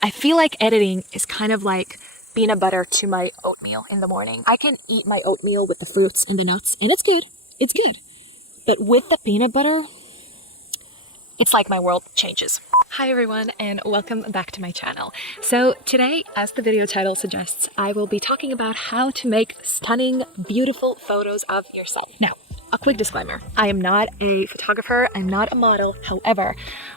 I feel like editing is kind of like peanut butter to my oatmeal in the morning. I can eat my oatmeal with the fruits and the nuts, and it's good. It's good. But with the peanut butter, it's like my world changes. Hi everyone, and welcome back to my channel. So today, as the video title suggests, I will be talking about how to make stunning, beautiful photos of yourself. Now, a quick disclaimer. I am not a photographer, I'm not a model. However,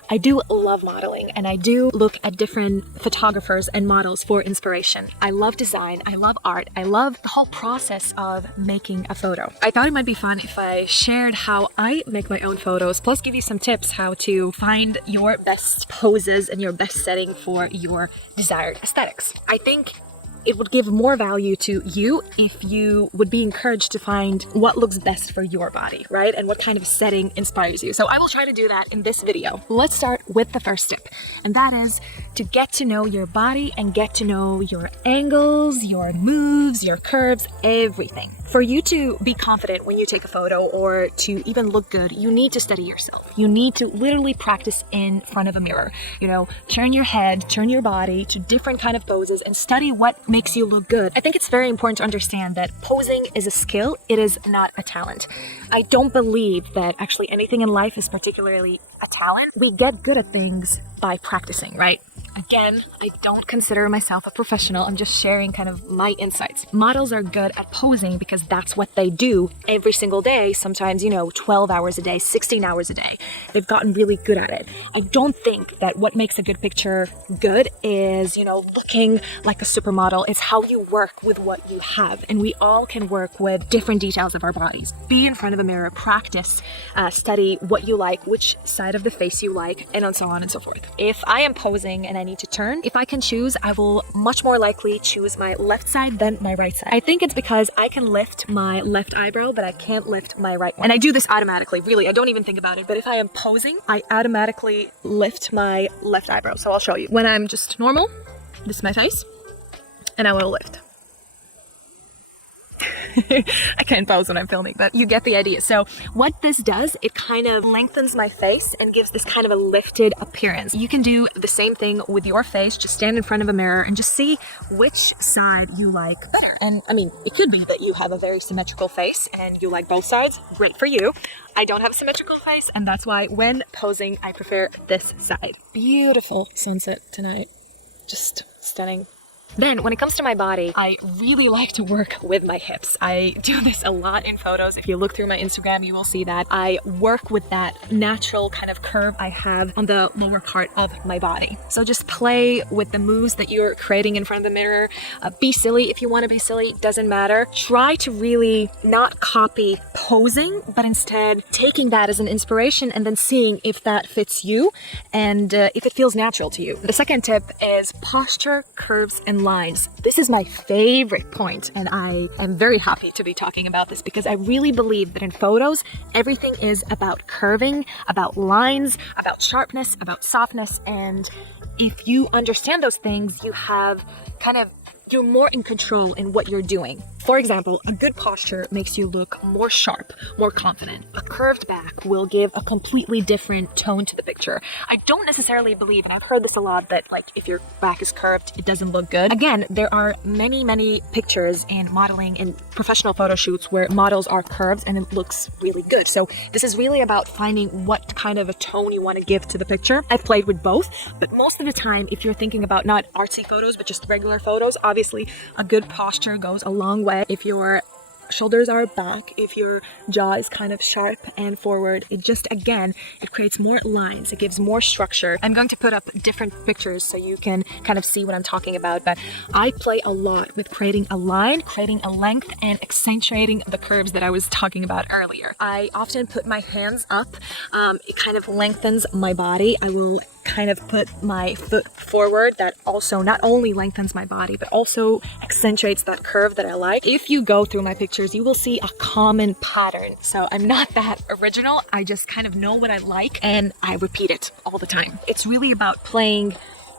I do love modeling and I do look at different photographers and models for inspiration. I love design, I love art, I love the whole process of making a photo. I thought it might be fun if I shared how I make my own photos, plus give you some tips how to find your best poses and your best setting for your desired aesthetics. I think it would give more value to you if you would be encouraged to find what looks best for your body, right? And what kind of setting inspires you. So I will try to do that in this video. Let's start with the first tip, and that is to get to know your body and get to know your angles, your moves, your curves, everything. For you to be confident when you take a photo or to even look good, you need to study yourself. You need to literally practice in front of a mirror. You know, turn your head, turn your body to different kind of poses and study what makes you look good. I think it's very important to understand that posing is a skill, it is not a talent. I don't believe that actually anything in life is particularly a talent. We get good at things by practicing, right? Again, I don't consider myself a professional. I'm just sharing kind of my insights. Models are good at posing because that's what they do every single day. Sometimes, 12 hours a day, 16 hours a day. They've gotten really good at it. I don't think that what makes a good picture good is, looking like a supermodel. It's how you work with what you have. And we all can work with different details of our bodies. Be in front of a mirror, practice, study what you like, which side of the face you like, and so on and so forth. If I am posing and I need to turn, if I can choose, I will much more likely choose my left side than my right side. I think it's because I can lift my left eyebrow, but I can't lift my right one. And I do this automatically, really. I don't even think about it. But if I am posing, I automatically lift my left eyebrow. So I'll show you. When I'm just normal, this is my face, and I will lift. I can't pose when I'm filming, but you get the idea. So what this does, it kind of lengthens my face and gives this kind of a lifted appearance. You can do the same thing with your face. Just stand in front of a mirror and just see which side you like better. And I mean, it could be that you have a very symmetrical face and you like both sides. Great for you. I don't have a symmetrical face, and that's why when posing, I prefer this side. Beautiful sunset tonight. Just stunning. Then, when it comes to my body, I really like to work with my hips. I do this a lot in photos. If you look through my Instagram, you will see that I work with that natural kind of curve I have on the lower part of my body. So just play with the moves that you're creating in front of the mirror. Be silly if you want to be silly, doesn't matter. Try to really not copy posing, but instead taking that as an inspiration and then seeing if that fits you and if it feels natural to you. The second tip is posture, curves, and lines. This is my favorite point, and I am very happy to be talking about this because I really believe that in photos, everything is about curving, about lines, about sharpness, about softness, and if you understand those things, you're more in control in what you're doing. For example, a good posture makes you look more sharp, more confident. A curved back will give a completely different tone to the picture. I don't necessarily believe, and I've heard this a lot, that if your back is curved, it doesn't look good. Again, there are many, many pictures in modeling and professional photo shoots where models are curved and it looks really good. So this is really about finding what kind of a tone you want to give to the picture. I've played with both, but most of the time, if you're thinking about not artsy photos, but just regular photos, obviously a good posture goes a long way. If your shoulders are back, if your jaw is kind of sharp and forward, it creates more lines, it gives more structure. I'm going to put up different pictures so you can kind of see what I'm talking about, but I play a lot with creating a line, creating a length, and accentuating the curves that I was talking about earlier. I often put my hands up, it kind of lengthens my body. I will kind of put my foot forward. That also not only lengthens my body, but also accentuates that curve that I like. If you go through my pictures, you will see a common pattern. So I'm not that original. I just kind of know what I like and I repeat it all the time. It's really about playing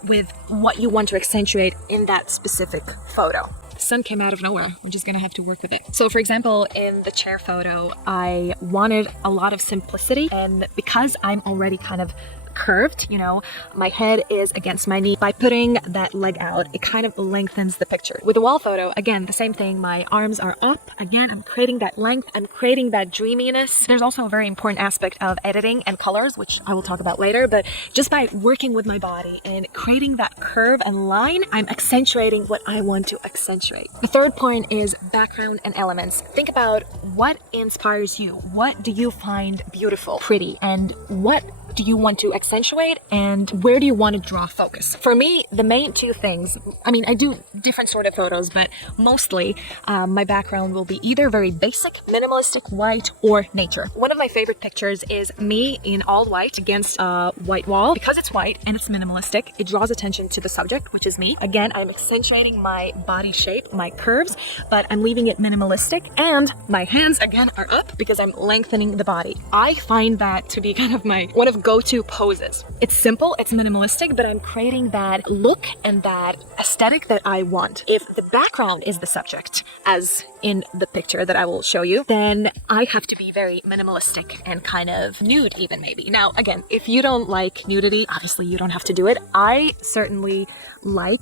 with what you want to accentuate in that specific photo. The sun came out of nowhere. We're just gonna have to work with it. So for example, in the chair photo, I wanted a lot of simplicity, and because I'm already kind of curved, you know, my head is against my knee. By putting that leg out, it kind of lengthens the picture. With the wall photo, again, the same thing. My arms are up. Again, I'm creating that length. I'm creating that dreaminess. There's also a very important aspect of editing and colors, which I will talk about later, but just by working with my body and creating that curve and line, I'm accentuating what I want to accentuate. The third point is background and elements. Think about what inspires you. What do you find beautiful, pretty, and what do you want to accentuate, and where do you want to draw focus? For me, the main two things, I mean, I do different sort of photos, but mostly my background will be either very basic, minimalistic, white, or nature. One of my favorite pictures is me in all white against a white wall. Because it's white and it's minimalistic, it draws attention to the subject, which is me. Again, I'm accentuating my body shape, my curves, but I'm leaving it minimalistic, and my hands, again, are up because I'm lengthening the body. I find that to be kind of one of go-to poses. It's simple, it's minimalistic, but I'm creating that look and that aesthetic that I want. If the background is the subject, as in the picture that I will show you, then I have to be very minimalistic and kind of nude even maybe. Now, again, if you don't like nudity, obviously you don't have to do it. I certainly like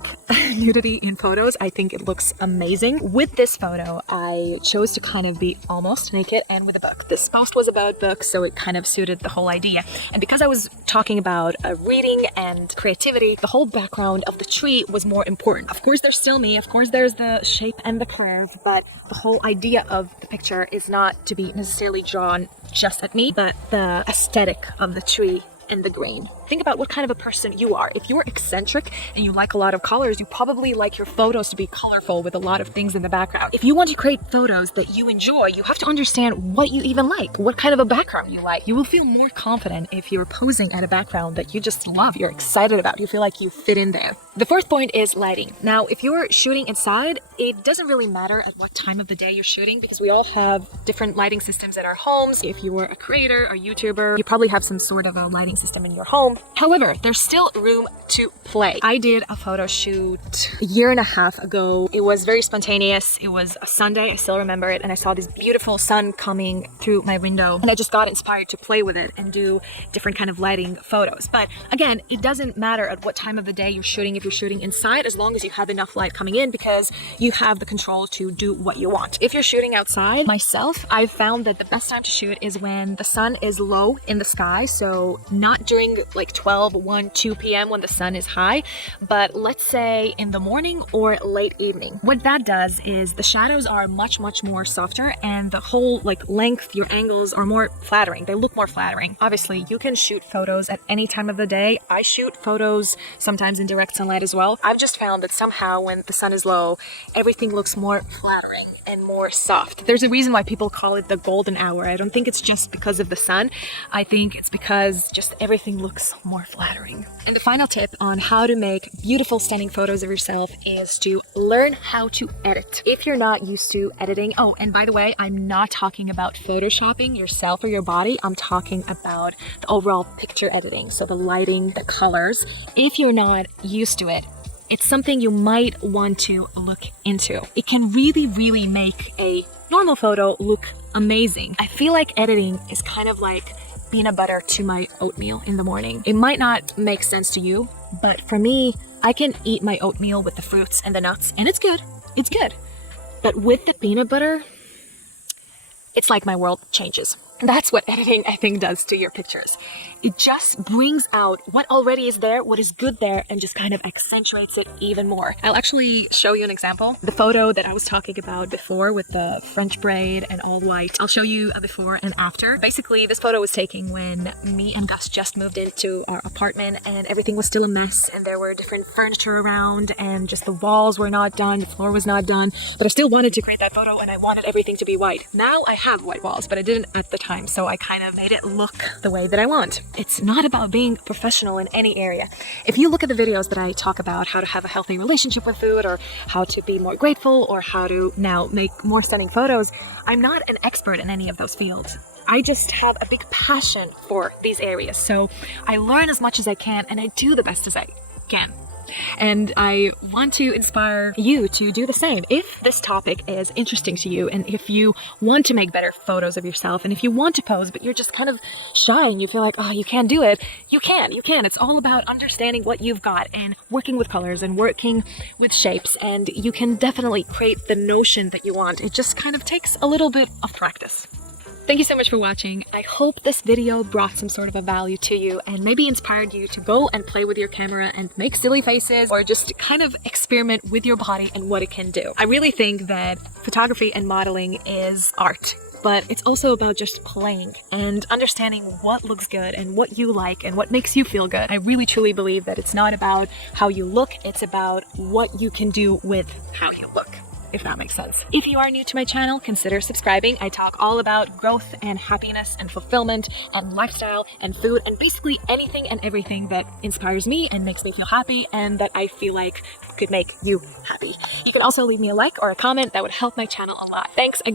nudity in photos. I think it looks amazing. With this photo, I chose to kind of be almost naked and with a book. This post was about books, so it kind of suited the whole idea. And because I was talking about reading and creativity, the whole background of the tree was more important. Of course, there's still me. Of course, there's the shape and the curve, but the whole idea of the picture is not to be necessarily drawn just at me, but the aesthetic of the tree and the grain. Think about what kind of a person you are. If you're eccentric and you like a lot of colors, you probably like your photos to be colorful with a lot of things in the background. If you want to create photos that you enjoy, you have to understand what you even like, what kind of a background you like. You will feel more confident if you're posing at a background that you just love, you're excited about, you feel like you fit in there. The fourth point is lighting. Now, if you're shooting inside, it doesn't really matter at what time of the day you're shooting because we all have different lighting systems at our homes. If you are a creator or YouTuber, you probably have some sort of a lighting system in your home. However, there's still room to play. I did a photo shoot a year and a half ago. It was very spontaneous. It was a Sunday, I still remember it, and I saw this beautiful sun coming through my window, and I just got inspired to play with it and do different kind of lighting photos. But again, it doesn't matter at what time of the day you're shooting, if you're shooting inside, as long as you have enough light coming in, because you have the control to do what you want. If you're shooting outside, myself, I've found that the best time to shoot is when the sun is low in the sky, so not during like 12, 1, 2 p.m. when the sun is high, but let's say in the morning or late evening. What that does is the shadows are much more softer, and the whole like length, your angles are more flattering. They look more flattering. Obviously, you can shoot photos at any time of the day. I shoot photos sometimes in direct sunlight as well. I've just found that somehow when the sun is low, everything looks more flattering and more soft. There's a reason why people call it the golden hour. I don't think it's just because of the sun. I think it's because just everything looks more flattering. And the final tip on how to make beautiful, stunning photos of yourself is to learn how to edit. If you're not used to editing, oh, and by the way, I'm not talking about photoshopping yourself or your body. I'm talking about the overall picture editing. So the lighting, the colors. If you're not used to it, it's something you might want to look into. It can really make a normal photo look amazing. I feel like editing is kind of like peanut butter to my oatmeal in the morning. It might not make sense to you, but for me, I can eat my oatmeal with the fruits and the nuts, and it's good. It's good. But with the peanut butter, it's like my world changes. That's what editing, I think, does to your pictures. It just brings out what already is there, what is good there, and just kind of accentuates it even more. I'll actually show you an example. The photo that I was talking about before with the French braid and all white, I'll show you a before and after. Basically, this photo was taken when me and Gus just moved into our apartment and everything was still a mess, and there were different furniture around, and just the walls were not done, the floor was not done, but I still wanted to create that photo and I wanted everything to be white. Now I have white walls, but I didn't at the time. So I kind of made it look the way that I want. It's not about being professional in any area. If you look at the videos that I talk about how to have a healthy relationship with food, or how to be more grateful, or how to now make more stunning photos, I'm not an expert in any of those fields. I just have a big passion for these areas. So I learn as much as I can and I do the best as I can. And I want to inspire you to do the same. If this topic is interesting to you, and if you want to make better photos of yourself, and if you want to pose, but you're just kind of shy and you feel like, oh, you can't do it, you can. It's all about understanding what you've got and working with colors and working with shapes, and you can definitely create the notion that you want. It just kind of takes a little bit of practice. Thank you so much for watching. I hope this video brought some sort of a value to you and maybe inspired you to go and play with your camera and make silly faces, or just kind of experiment with your body and what it can do. I really think that photography and modeling is art, but it's also about just playing and understanding what looks good and what you like and what makes you feel good. I really truly believe that it's not about how you look, it's about what you can do with how you look, if that makes sense. If you are new to my channel, consider subscribing. I talk all about growth and happiness and fulfillment and lifestyle and food and basically anything and everything that inspires me and makes me feel happy and that I feel like could make you happy. You can also leave me a like or a comment. That would help my channel a lot. Thanks again.